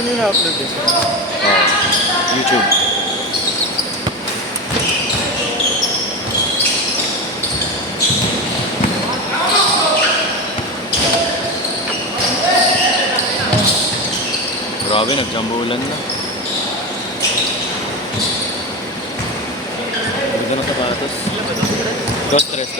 Saan yung na-upload eh? YouTube. Grabe, nagtsambulan na. Ganda ng sapatos. Dos tres.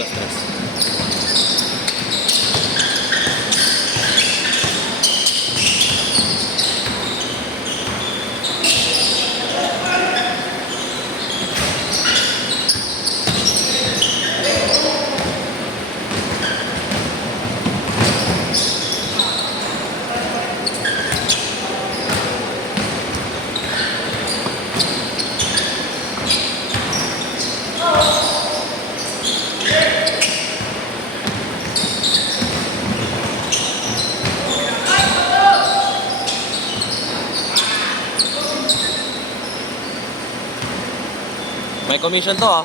May commission to ah.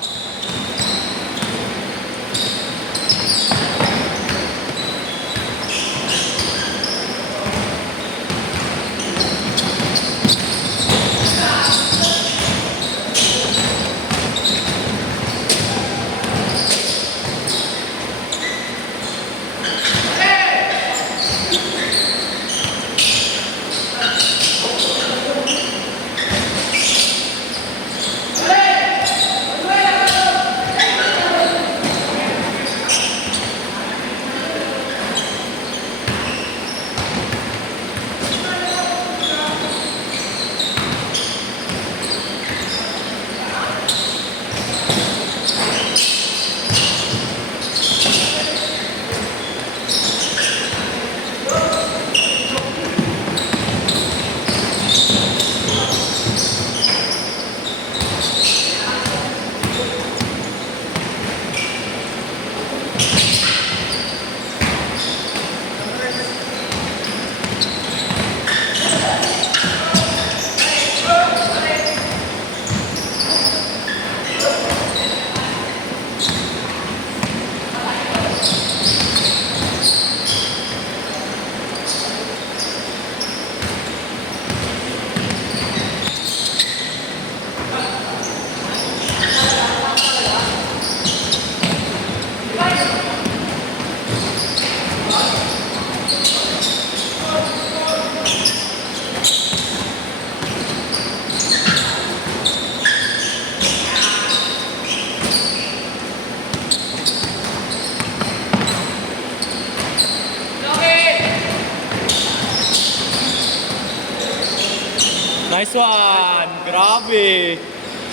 Nice one! Grabe!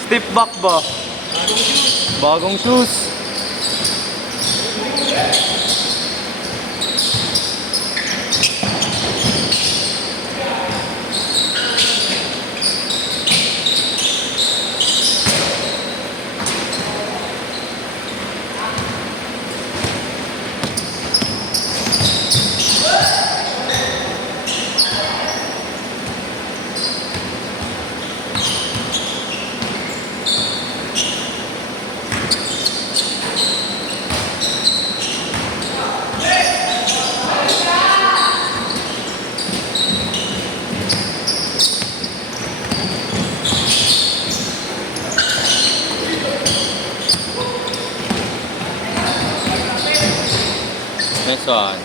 Step back ba? Bagong shoes! Next one.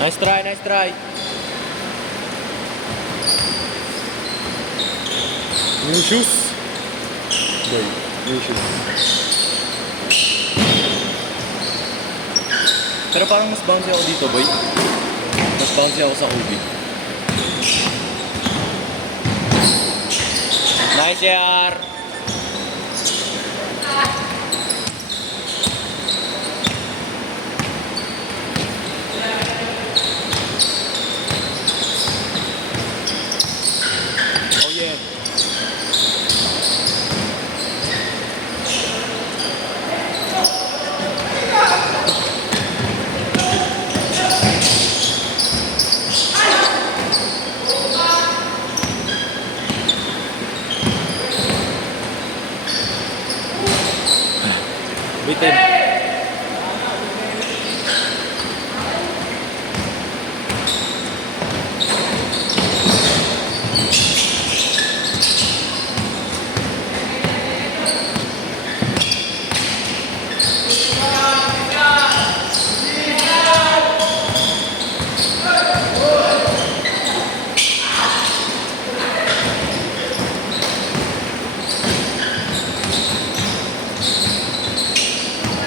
Nice try, nice try. New shoes? Okay, new shoes. Pero parang mas bouncy ako dito, boy. Mas bouncy ako sa Ubi. Nice, yar! Oh yeah! Bitin.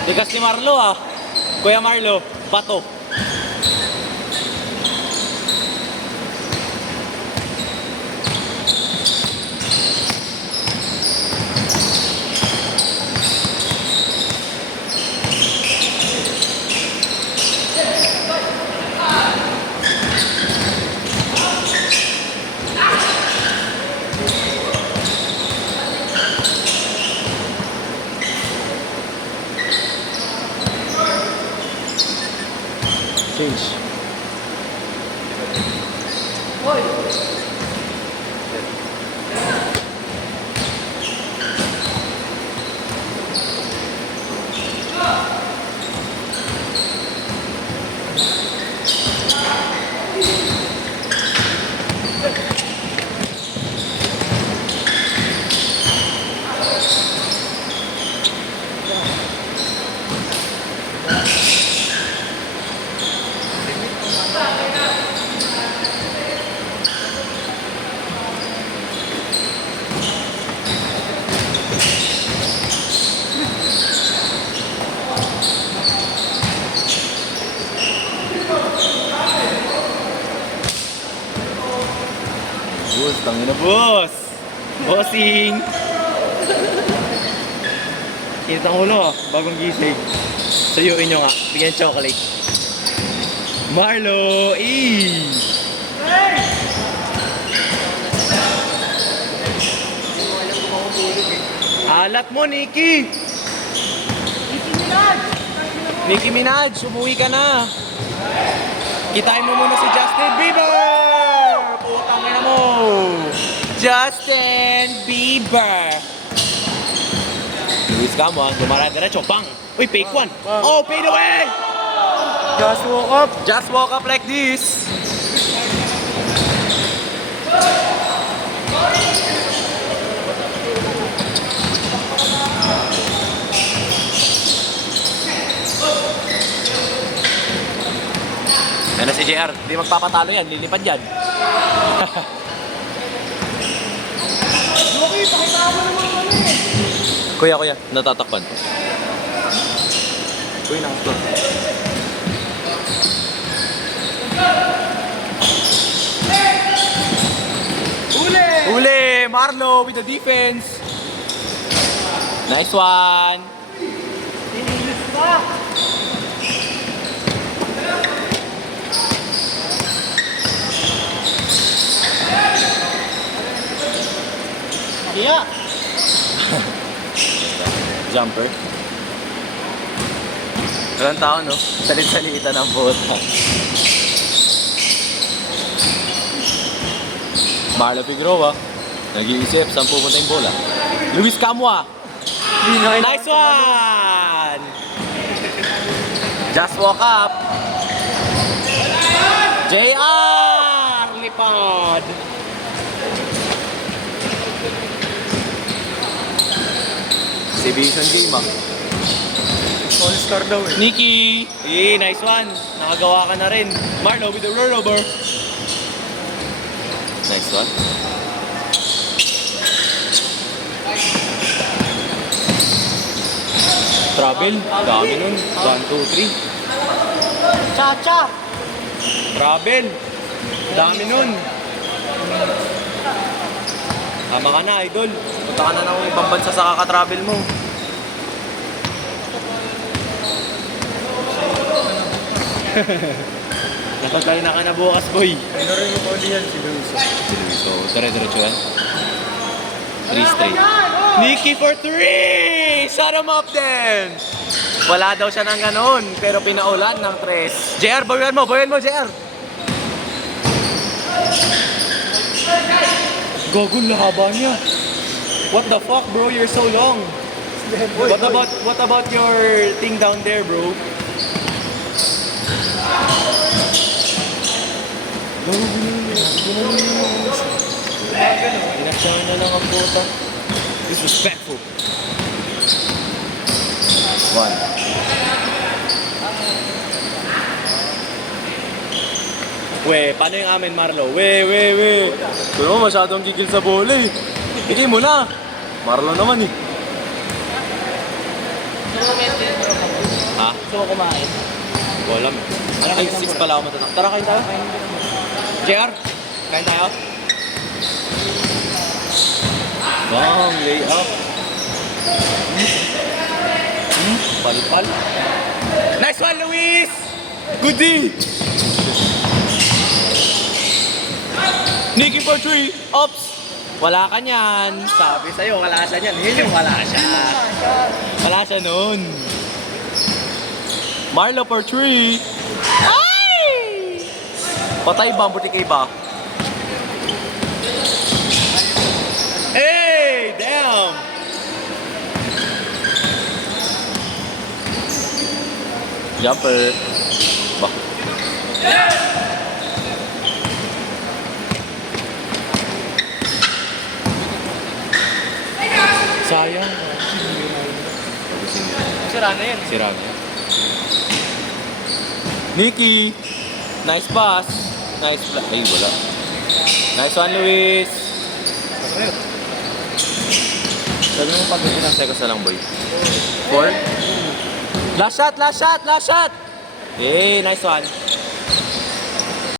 Tigas ni Marlo ah. Kuya Marlo, bato. Change. Boss, tangin na boss! Bossing! Init ang ulo ah, bagong gising. Sayuin nyo nga, bigyan chocolate. Marlo! Alat mo, Nikki! Nicki Minaj, umuwi ka na! Kitain mo muna si Justin Bieber! Putang ina mo! Justin Bieber! Luis Camo, gumara diretso, bang! Uy, fake one! Oh, fade away! Just woke up. Just walk up like this! Ano si JR? Hindi magpapatalo yan, lilipad yan. Loki, pakita mo naman kami. Kuya, natatakpan. Uy, nakastor. Uli! Marlo with the defense. Nice one. Inilis pa. Kaya. Jumper. Walang tao, no? Salit-salita ng bota. Marlo Figueroa. Nag-iisip, saan pupunta yung bola? Luis Camua. Nice one! Just walk up. JR! Lipad. Exhibition game ah. All-star daw eh. Nikki! Nice one. Nakagawa ka na rin. Marlo with the rollover. Nice one. Travel. Dami nun. 1, 2, 3. Cha-cha. Travel. Dami nun. Tama ka na, idol. Punta ka na ng ibang bansa sa kaka-travel mo. Nakagana ka na bukas, boy. Ano rin yung poli yan, si Luis. So, dire-diretso yan. 3 straight. Nikki for 3! Shut him up then! Wala daw siya ng ganon, pero pinaulan ng 3. JR, bawian mo, JR! Gagol na haba niya. What the fuck, bro? You're so long. What about your thing down there, bro? Pinagsawa na lang ang puta. Disrespectful. One. We, paano yung amin, Marlo? We. Ito naman masyadong gigil sa bola eh. Bigay mo na. Marlo naman eh. Ha? Gusto ko kumain. Wala. Ay, 6 pala ako matatak. Tara, kain tayo. JR, kain tayo. Bang, lay up. Pal-pal. Nice one, Luis! Good D! Nicky for 3, ops! Wala ka niyan. Sabi sa'yo, wala siya niyan. Yun yung wala siya. Wala siya nun. Marlo for 3. Ay! Patay ba? Buti kay ba? Hey! Damn! Jumper. Ba? Sayang. Sira na yan. Sira na. Nicky! Nice pass. Nice play. Ay, wala. Nice one, Luis. Sabi mo pag ilang seconds na lang, boy. 4? Last shot! Hey, nice one.